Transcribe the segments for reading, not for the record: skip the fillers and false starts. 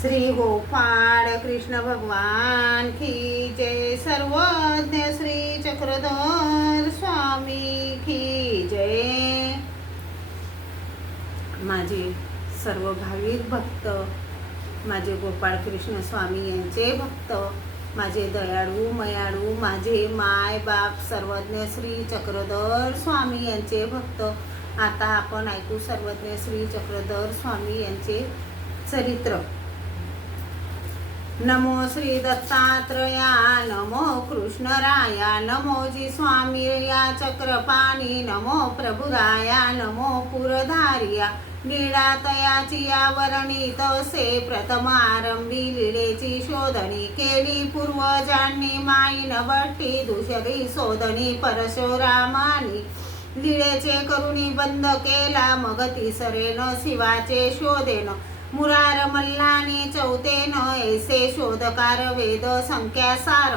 श्री गोपाळ कृष्ण भगवान की जय। सर्वज्ञ श्री चक्रधर स्वामी की जय। माझे सर्व भाविक भक्त, माझे गोपाळ कृष्ण स्वामी यांचे भक्त, माझे दयाळू मयाळू, माझे माय बाप सर्वज्ञ श्री चक्रधर स्वामी यांचे भक्त। आता आपण ऐकू सर्वज्ञ श्री चक्रधर स्वामी यांचे चरित्र। नमो श्री दत्तात्रया, नमो कृष्णराया, नमो जी स्वामीया चक्रपाणी, नमो प्रभुराया, नमो पुरधारिया। लीळा तयाची आवरणी तसे प्रथमारंभी लीळेची शोधणी केली पूर्वजांनी माईन भट्टी दुसरी शोधणी परशुरामानी लीळेचे करुणी बंद केला मग तिसरेन शिवाचे शोधेन मुरार मल्हानी चौथेन ऐसे शोधकार वेद संख्या सार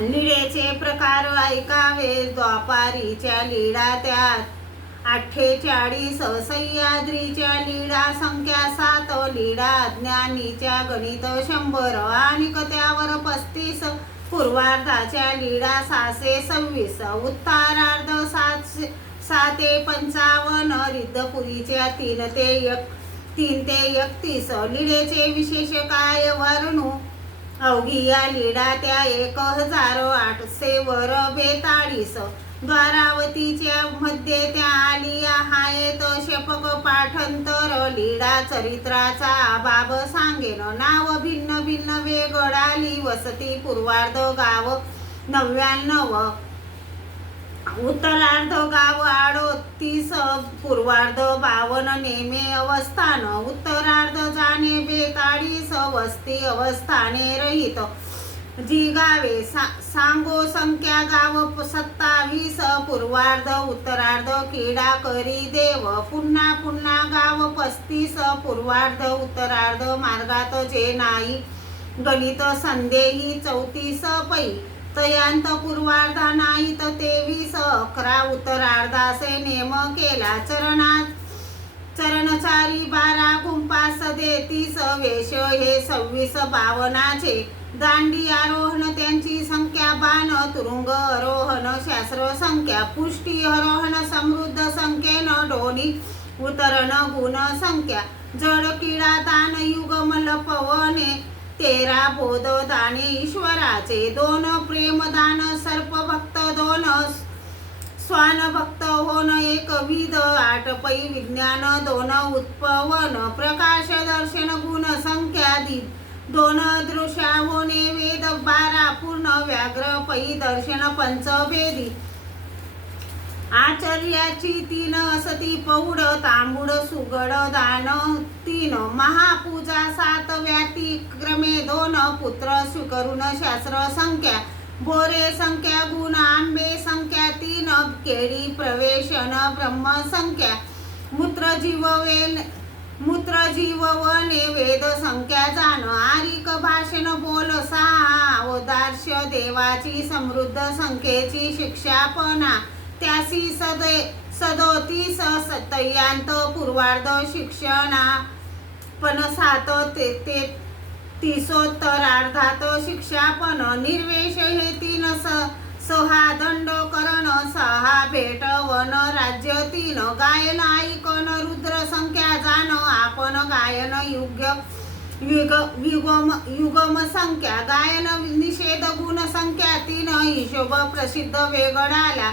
लीळेचे प्रकार ऐकावे द्वापारीच्या लीळा त्यात 48 सह्याद्रीच्या लीळा संख्या 7 लीळा ज्ञानीच्या गणित 100 आणि त्यावर 35 पूर्वार्धाच्या लीळा 626 उत्तरार्ध 755 रिद्धपुरीच्या 3 ते 31 लीळेचे विशेष काय वर्णू अवघी या लीळा त्या 1842 द्वारावतीच्या मध्ये त्या आलिया हायत शपक पाठांतर लीळा चरित्राचा बाब सांगेन नाव भिन्न भिन्न वेगळाली वसती पूर्वार्ध गाव 99 उत्तरार्ध गाव 38 पूर्वार्ध 52 नेमे अवस्थान उत्तरार्ध जाणे 42 वस्ती अवस्थाने रहित जी गावे सांगो संख्या गाव 27 पूर्वार्ध उत्तरार्ध किडा करी देव पुन्हा पुन्हा गाव 35 पूर्वार्ध उत्तरार्ध मार्गात जे नाही गणित संदेही 34 पै तयांत पूर्वार्धा नाही 23 11 उत्तरार्धासे नेम केला चरणचारी 12 गुंपा 37 वेश हे 26 बावनाचे दांडी आरोहण त्यांची संख्या 52 तुरुंग आरोहण शास्त्र संख्या पुष्टी आरोहण समृद्ध संख्येनं डोनी उतरण गुण संख्या जड किडा दान युगम लपवणे 13 बोध दाने ईश्वराचे 2 प्रेम दान सर्प भक्त 2 स्वान भक्त होन 1 विध 8 पै विज्ञान 2 उत्पवन प्रकाश दर्शन गुण संख्या 2 दृश्या होणे वेद 12 पूर्ण व्याघ्र पै दर्शन पंचभेदी आचार्याची 3 असती पौड तांबूड सुगड दान 3 महापूजा 7 व्याती क्रमे 2 पुत्र स्वीकरून शास्त्र संख्या बोरे संख्या गुण आंबे संख्या 3 केळी प्रवेशन ब्रह्म संख्या मूत्र जीववने वेद संख्या जाण आरिक भाषण बोल 6 औदार्य देवाची समृद्ध संख्येची शिक्षापना 83 37 तयांत पूर्वार्ध शिक्षणा 7 तीसोत्तरार्धात शिक्षापन निर्वेश हे 3 6 दंडकरण 6 भेट वन राज्य 3 गायन ऐकन रुद्र संख्या जाण आपण गायन युगम संख्या गायन निषेध गुण संख्या 3 हिशोब प्रसिद्ध वेगळाला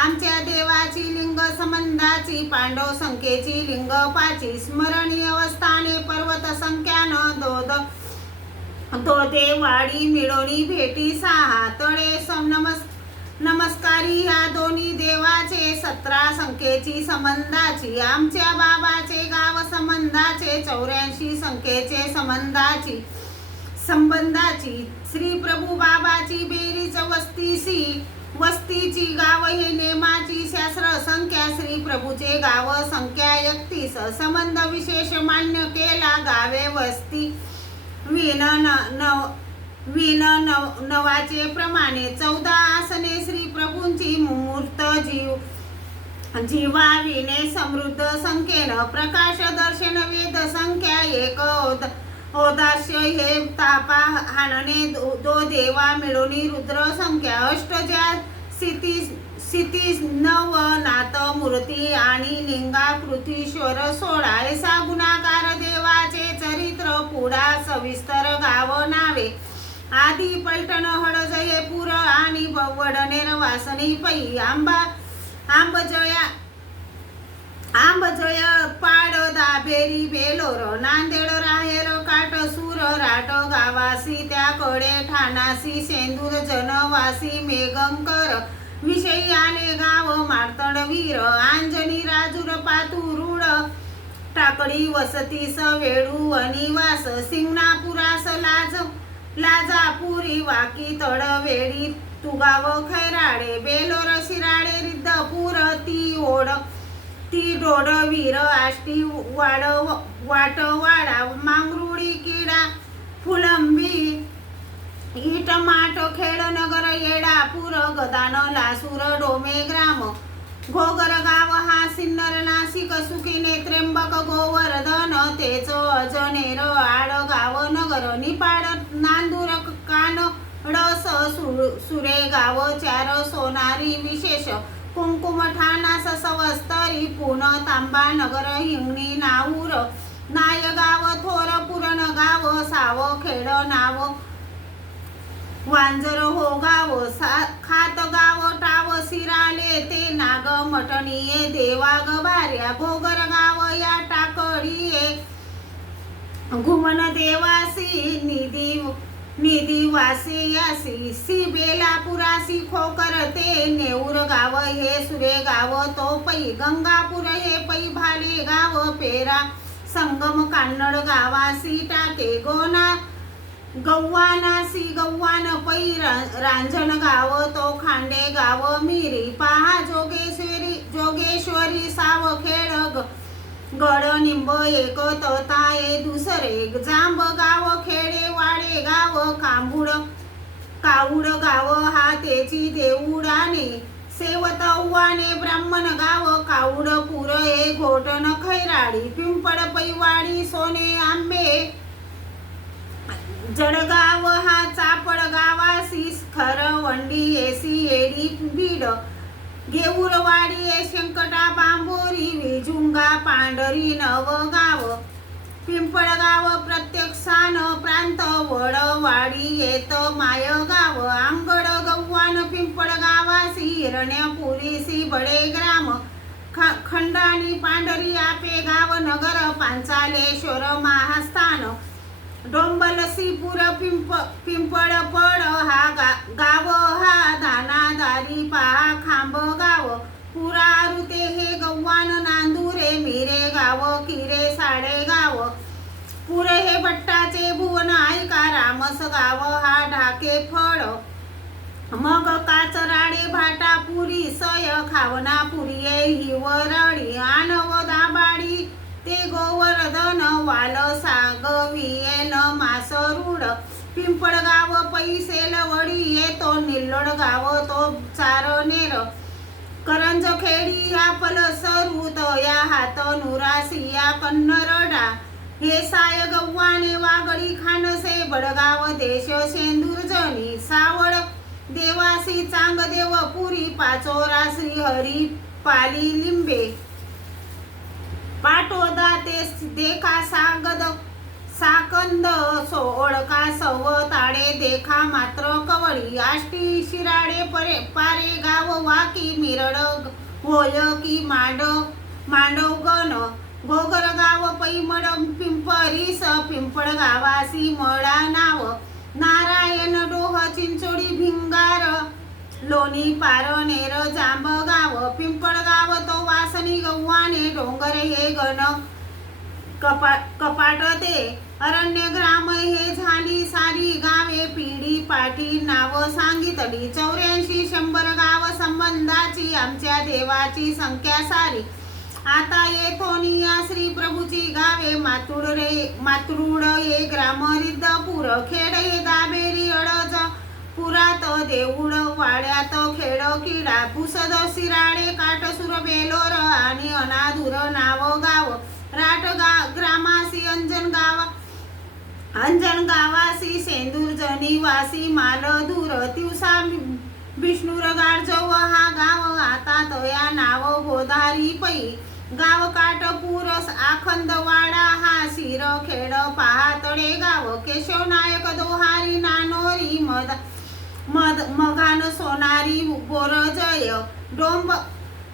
आमच्या देवाची लिंग संबंधाची पांडव संख्येची लिंग 5 स्मरणीय अवस्थाने पर्वत संख्यानं दोदे वाडी मिळवणी भेटी 6 तळे नमस्कारी या दोन्ही देवाचे 17 संख्येची संबंधाची आमच्या बाबाचे गाव संबंधाचे 84 संख्येचे संबंधाची श्री प्रभू बाबाची बेरीज वस्तीची गाव हे नेमाची शास्त्र संख्या श्री प्रभूचे गाव संख्या 31 संबंध विशेष मान्य केला गावे वस्ती विन नवाचे प्रमाणे 14 आसने श्री प्रभूंची मूर्त जीवा विने समृद्ध संख्येनं प्रकाश दर्शन वेद संख्या 1 औदास्य हे तापा हाणणे दो देवा मिळूनी रुद्र संख्या अष्ट ज्या स्थिती नव नाथ मूर्ती आणि लिंगाकृतीश्वर 16 ऐसा गुणाकार देवाचे चरित्र पुढा सविस्तर गाव नावे आधी पलटण हडजयपूर आणि वडनेर वासनी पै आंबजय पाड दाभेरी बेलोर नांदेड राहेर काटसूर राट गावासी त्याकडे ठाणासी सेंदूर जनवासी मेघंकर विषयी आले गाव मार्तंडवीर अंजनी राजूर पातुरुड टाकडी वसतीस वेळू अनिवास सिंगणापुरास लाजापुरी वाकी तडवेळी तुगाव खैराडे बेलोर शिराडे रिद्धपूर ती डोडवीर आष्टी वाटवाडा मांगरुळी किडा फुलंबी इटमाट खेडनगर येडापूर गदान लासूर डोमे ग्राम घोगर गाव हा सिन्नर नाशिक सुकिने त्र्यंबक गोवर्धन तेच अजनेर आडगाव नगर निपाड नांदूर कानडस सुरेगाव चार सोनारी विशेष कुंकुम ठाणास सवस्तरी पुन तांबा नगर हिंगणी नाऊर नायगाव थोर पुरण गाव साव खेड नाव वांजर हो गाव खात गाव टाव सिराले ते नाग मटणीये देवाग भार्या घोगर गाव या टाकळीये घुमन देवासी निधी वासी यासी सी बेलापुरासी खोकर ते नेऊर गाव हे सुरे गाव तो पै गंगापूर हे पै भाले गाव पेरा संगम कान्नड गावासी टाके गव्वानासी गव्वान पै रांजण गाव तो खांडे गाव मिरी पहा जोगेश्वरी सावखेड गड निंब एक तताये दुसरे जांब गाव खेडे वाडे गाव काऊड गाव हा तेची देऊडाने सेवतव्वाने ब्राह्मण गाव काऊडपूर हे घोटण खैराडी पिंपळ पैवाडी सोने आंबे जडगाव हा चापड गावासी खरवंडी एसी एडी बीड गेऊरवाडी शंकटा बांबोरी विजुंगा पांढरी नवगाव पिंपळगाव प्रत्यक्षान प्रांत वडवाडी येत मायगाव आंगड गव्वान पिंपळगावासी हिरण्यापुरीसी बडे ग्राम खंडाणी पांढरी आपे गाव नगर पांचालेश्वर महास्थान डोंबलसीपुर पिंपळपड हा गाव हा दानादारी पहा खांब गाव पुरारुते हे गव्वान नांदुरे मिरे गाव किरे साडे गाव पुर हे भट्टाचे भुवन ऐका रामस गाव हा ढाके फळ मग काचराडे भाटापुरी सय खावनापुरी हिवरडी आणव दाबाडी ते गोवर्धन वाल सागवियेन मासरूड पिंपळगाव पैसेलवडी येतो निल्लोड गाव तो चारनेर करंजखेडी या पलसरूत या हात नुरासिया कन्नरडा हे साय गव्वाने वागडी खानसे बडगाव देश शेंदूरजनी सावड देवासी चांगदेव पुरी पाचोरा श्रीहरी पाली लिंबे पाटोदा ते देखा साकंद ओळखा सव ताडे देखा मात्र कवळी आष्टी शिराडे पारे गाव वाकी मिरड होय की मांडवगण घोगर गाव पैमड पिंपरीस पिंपळ गावासी मळा नाव नारायण डोह चिंचोडी भिंगार लोणी पारनेर जांबगाव पिंपळगाव तो वासनी गव्वाने डोंगर हे गण कपाट ते अरण्य ग्राम हे झाली सारी गावे पिढी पाटी नाव सांगितली 84-100 गाव संबंधाची आमच्या देवाची संख्या सारी आता येथोनिया श्री प्रभूची गावे मातृड हे ग्राम रिद्धपूर खेड हे दाबेरी अडज पुरात देऊळ वाड्यात खेड किडा पुसद शिराडे काटसूर बेलोर आणि अनादूर नाव गाव राट ग्रामासी अंजन अंजन गावासी सेंदूर जनिवासी माल दूर तिवसा विष्णुर गाडजव हा गाव आता तया नाव गोधारी पै गाव काटपूर आखंदवाडा हा शिरखेड पहातडे गाव केशव नायक दोहारी नानोरी मघान सोनारी बोरजय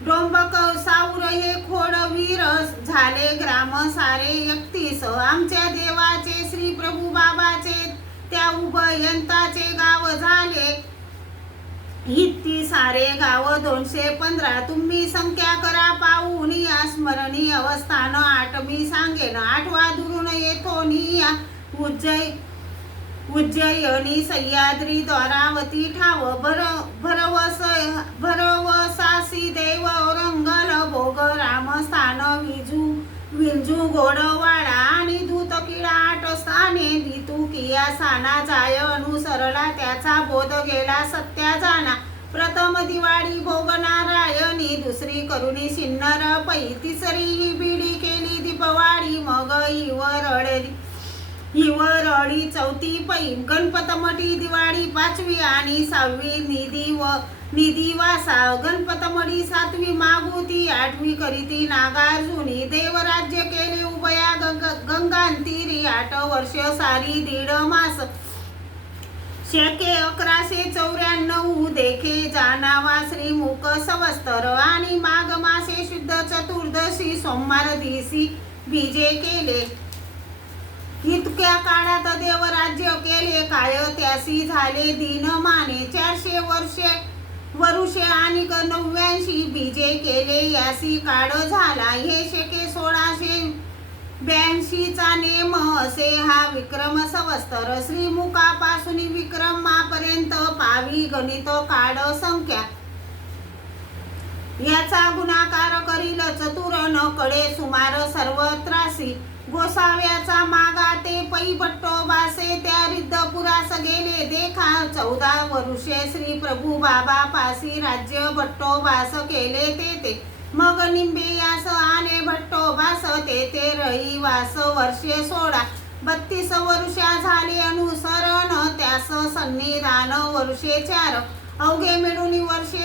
डोंबक साऊर हे खोडवीर झाले ग्राम सारे 31 आमच्या देवाचे श्री प्रभू बाबाचे त्या उभयंताचे गाव झाले इतकी सारे गाव 215 तुम्ही संख्या करा पाहून या स्मरणीय अवस्थान 8 मी सांगेन 8वा दुरून येथोनी उज्जयिनी सह्याद्री द्वारावती ठाव भरवसासी देव औरंगल भोग रामस्थान विंजू गोडवाडा आणि दूतकिडा 8 स्थाने दितू किया साना जाय अनुसरला त्याचा बोध गेला सत्या जाना प्रथम दिवाळी भोग नारायणी दुसरी करुणी सिन्नर पै तिसरी ही बिडी केली दीपवाळी मग हिवरडी चौथी पै गणपतमठी दिवाळी 5वी आणि 6वी निधिवासा गणपतमठी 7वी मागुती 8वी करीती नागार्जुनी देवराज्य केले उभया गंगांतीरी 8 वर्ष सारी 1.5 मास शेके 1194 देखे जानावा श्रीमुख संवत्सर आणि माघ मासे शुद्ध चतुर्दशी सोमवार दिवशी बीजे केले इतक्या काळात देवराज्य केले काय त्यासी झाले दिन माने 400 वर्षे आणि 89 बीजे केले यासी काळ झाला हे शेके 1682 चा नेम असे हा विक्रम संवत्सर श्रीमुखापासून विक्रमापर्यंत पावी गणित काळ संख्या याचा गुणाकार करील चतुर न कडे सुमार सर्व 83 गोसाव्याचा मागा ते पै बट्टोबासे त्या रिद्धपुरास गेले देखा 14 वर्षे श्री प्रभू बाबा पासी राज्य भट्टोबास केले ते मग निंबेयास आले भट्टोबास ते रहिवास वर्षे 16 32 वर्षा झाले अनुसरण त्यास सन्निधान वर्षे 4 अवघे मिळून वर्षे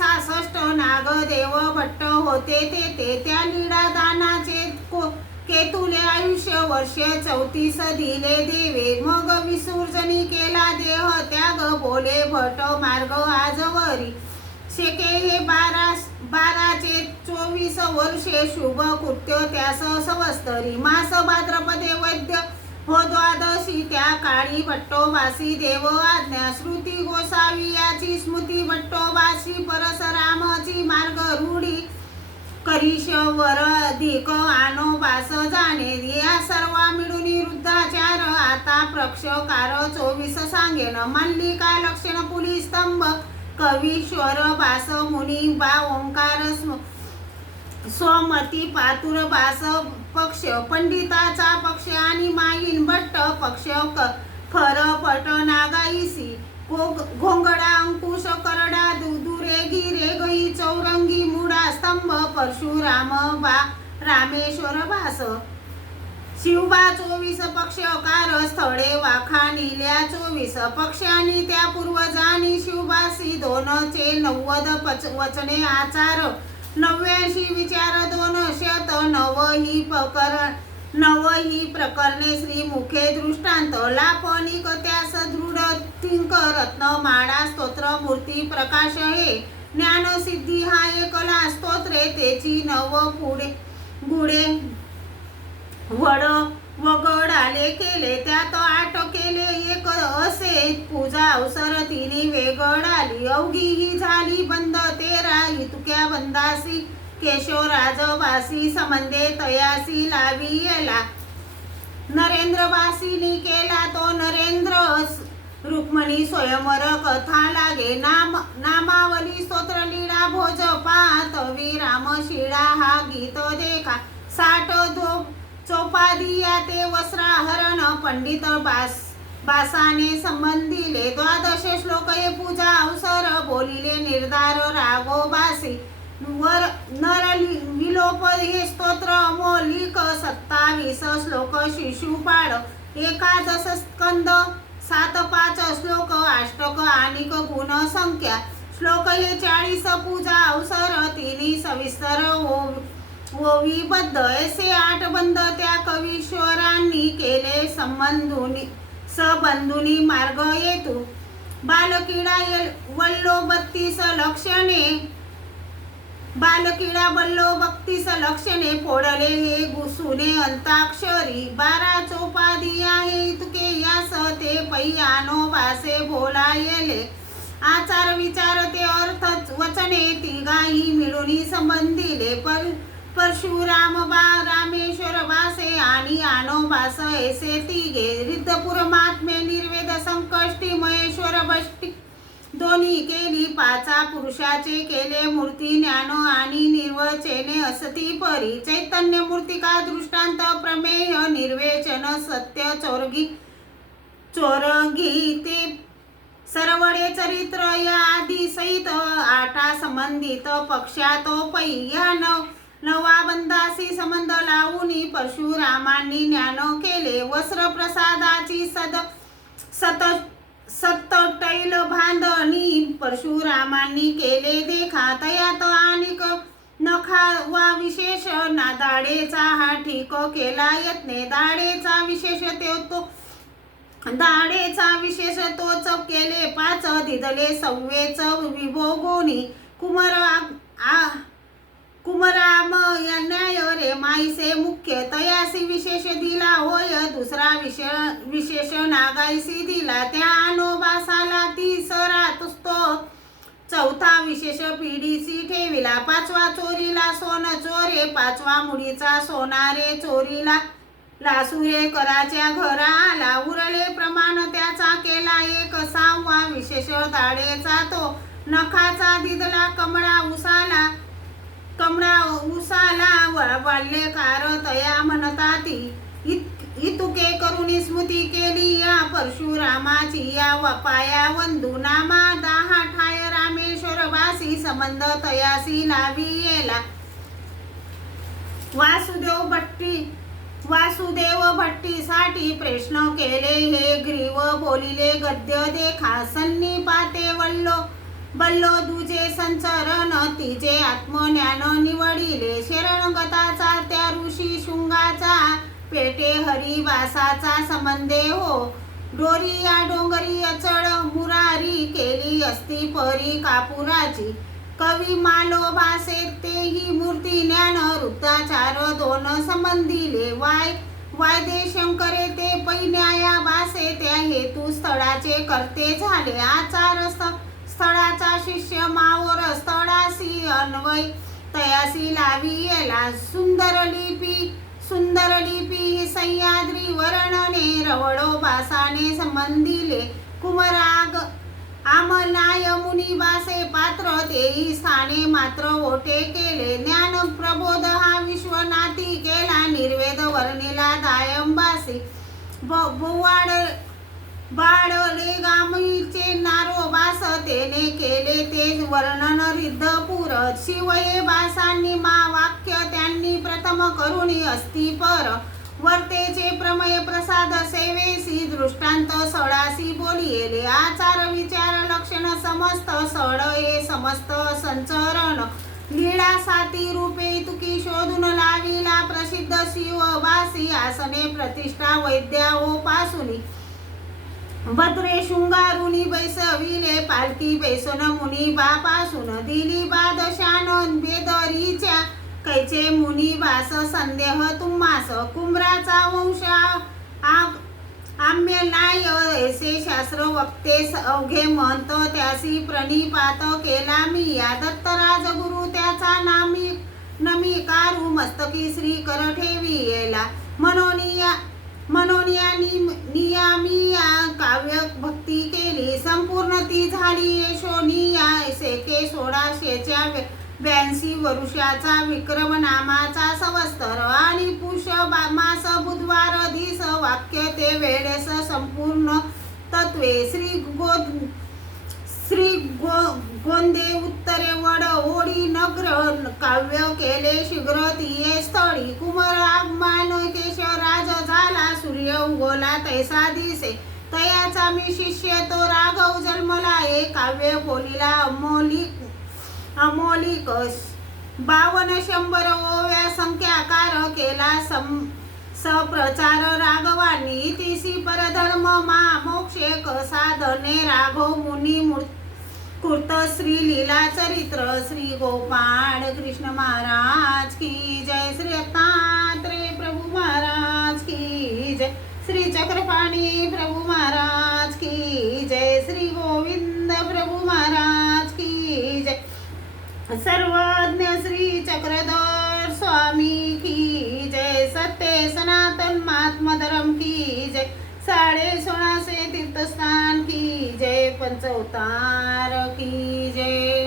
66 नागदेव भट्ट होते ते त्या लीळा दानाचे केतुले आयुष्य वर्षे 34 दिले देवे मग विसर्जनी केला देह त्याग बोले भट मार्ग आजवरी शेके हे 12चे 24 वर्षे शुभ कृत्य त्यास संवत्सरी मास भाद्रपदे वैद्य हो 12 त्या काळी भट्टोबासी देव आज्ञा श्रुती गोसावी याची स्मृती भट्टोबासी परशुरामाची मार्ग रूढी करीश्वर अधिक आणोबास जाणे या सर्व मिळून वृद्धाचार आता प्रक्षकार 24 सांगेन मल्लिका लक्षण पुली स्तंभ कवीश्वर बास मुनी बा ओंकार सोमती पातुर बास पक्ष पंडिताचा पक्ष आणि माईन भट्ट पक्ष फर पट नागाईसी घोंगडा अंकुश करडा दुरे गिरे गई चौरंगी मुडा स्तंभ परशुराम बा रामेश्वर भास शिवबा 24 पक्षकार स्थळे वाखाणिल्या 24 पक्षांनी त्या पूर्वजांनी शिवबासी 2चे 90 वचने आचार 89 विचार 209 ही प्रकरणे श्री मुखे दृष्टांत लापणिक त्यास दृढ तिंक रत्न माळा स्तोत्र मूर्ती प्रकाश हे ज्ञान सिद्धी हा एकला स्तोत्रे तेची 9 गुडे वड वगडाले केले त्यात 8 केले एक असे पूजा अवसर 3 वेगळाली अवघी ही झाली बंद 13 इतक्या बंदासी केशवराजवासी संबंधे तयासी लावी येला नरेंद्रवासीनी केला तो नरेंद्र रुक्मणी स्वयंवर कथा लागे नामावली स्तोत्र लीळा भोज पाहतवी रामशिळा हा गीत देखा 60 चौपादिया ते वस्त्राहरण पंडित बासाने संबंधिले 12 श्लोक हे पूजा अवसर बोलिले निर्धार रागोबासी वर नर विलोप हे स्तोत्र अमोलिक 27 श्लोक शिशुपाळ, 11 स्कंद 7-5 श्लोक अष्टक आणि गुण संख्या, श्लोक 40 पूजा अवसर, 3 सविस्तर ओवीबद्ध, असे 8 बंद त्या कवीश्वरांनी केले सबंधुनी मार्ग येतू. बालकीडा वल्लो 32 लक्षणे, बालकीडा बल्लो 32 लक्षणे, फोडले हे घुसुने अंताक्षरी, 12 चौपादी आहे इतके यास, ते पैयानो भासे बोलायले, आचार विचार ते अर्थ वचने, तिघाही मिळून संबंधिले, परशुराम रामेश्वर भासे आणि आनो भास, ऐसे तिघे, रिद्धपुर महात्मे निर्वेद संकष्टी, महेश्वर बष्टी दोन्ही केली, 5 पुरुषाचे केले मूर्ती, ज्ञान आणि निर्वचने असती परी, चैतन्य मूर्तिका दृष्टांत प्रमेय निर्वेचन सत्य चोरगी ते सरवडे चरित्र या आदी सहित 8 संबंधित पक्षात पै, या 9 बंधासी संबंध लावून परशुरामांनी ज्ञान केले, वस्त्र प्रसादाची सतटैल बांधणी परशुरामांनी केले देखा, तयात आणिक नखा वा विशेष दाढेचा हा ठीक केला यत्ने, दाढेचा विशेष तोच केले 5, दिदले 6वेच विभोगुनी, कुमराम न्याय रे माईसे मुख्य, तयासी विशेष दिला होय, दुसरा विशेष नागाईसी दिला, त्या अनोबासाला 3रा तुस्तो, 4था विशेष पिढीसी ठेविला, 5वा चोरीला सोन चोरे, 5वा मुडीचा सोनारे चोरीला, लासुरे कराच्या घरा आला, उरले प्रमाण त्याचा केला 1, 6वा विशेष दाढेचा तो, नखाचा दिदला कमळा उसाला वाढले कार तया म्हणताती, इतुके करून स्मृती केली या परशुरामाची, या पाया वंदू नामा 10 ठाय रामेश्वर वासी, संबंध तयासी लावी येला, वासुदेव भट्टीसाठी प्रश्न केले हे ग्रीव, बोलिले गद्य देखा, सन्निपाते बल्लो दुजे संचरण, तिचे आत्मज्ञान निवडिले, शरणगताचा त्या ऋषी शृंगाचा, पेटे हरिवासाचा संबंधे हो, डोरिया डोंगरी अचळ मुरारी, केली असती परी कापुराची, कवी मालो भासे तेही मूर्ती ज्ञान, वृत्ताचार 2 संबंधिले, वायदे शंकरे ते पैन्याया भासे, त्या हेतू स्थळाचे करते झाले, आचार स्थळाचा शिष्य मावर, स्थळासी अन्वय तयासी लावी येला, सुंदर लिपी सह्याद्री वर्णने, रवळो भासाने संबंधिले, कुमराग आमनाय मुनी भासे पात्र, तेही स्थाने मात्र ओटे केले, ज्ञान प्रबोध हा विश्वनाथी केला, निर्वेद वर्णिला दायंबासी, बाळले गामीचे नारोबास, तेने केले ते वर्णन रिद्धपुर, शिवये भासांनी मा वाक्य त्यांनी प्रथम करुणी असती पर, वर्तेचे प्रमय प्रसाद सेवेसी, दृष्टांत 16 बोलिले, आचार विचार लक्षण समस्त, सड हे समस्त संचरण, लीळा 7 रूपे तुकी शोधून लाविला, प्रसिद्ध शिवभासी, आसने प्रतिष्ठा वैद्या पासुनी, भद्रे शृंगारुनी बैसविले, पालखी बैसन मुनी बापासून, दिली बादशान बेदरीच्या, कैचे मुनी बास संदेह तुम्हास, कुंभराचा वंश आम्य नाय, ऐसे शास्त्र वक्तेस अवघे म्हणत, त्यासी प्रणिपात केला मी या, दत्तराज गुरु त्याचा नमी कारू, मस्तकी श्री कर ठेवी येला, मनोनिया नियामिया काव्य भक्ती केली, संपूर्ण ती झाली यशोनिया, सेके 1682 वर्षाचा, विक्रम नामाचा संवत्सर, आणि पुष मास बुधवार दिस, वाक्य ते वेळेस संपूर्ण तत्वे, श्री गोंदे उत्तरे वड ओढी नगर, काव्य केले शीघ्र तिये स्थळी, कुमार आगमान उगवला तैसा दिसे, तयाचा मी शिष्य तो राघव जन्मला, हे काव्य बोलिला अमोलिक 5200 ओव्या संख्याकार केला सप्रचार राघवांनी, तिसी परधर्म मोक्षे साधने राघव मुनी कृत श्री लीला चरित्र श्री गोपाळ कृष्ण महाराज की जय, श्री दत्तात्रेय प्रभु महाराज की जय, श्री चक्रपाणी प्रभु महाराज की जय, श्री गोविंद प्रभु महाराज की जय, सर्वज्ञ श्री चक्रधर स्वामी की जय, सत्य सनातन महात्मा धर्म की जय, 16.5 तीर्थस्थान की जय, पंचअवतार की जय।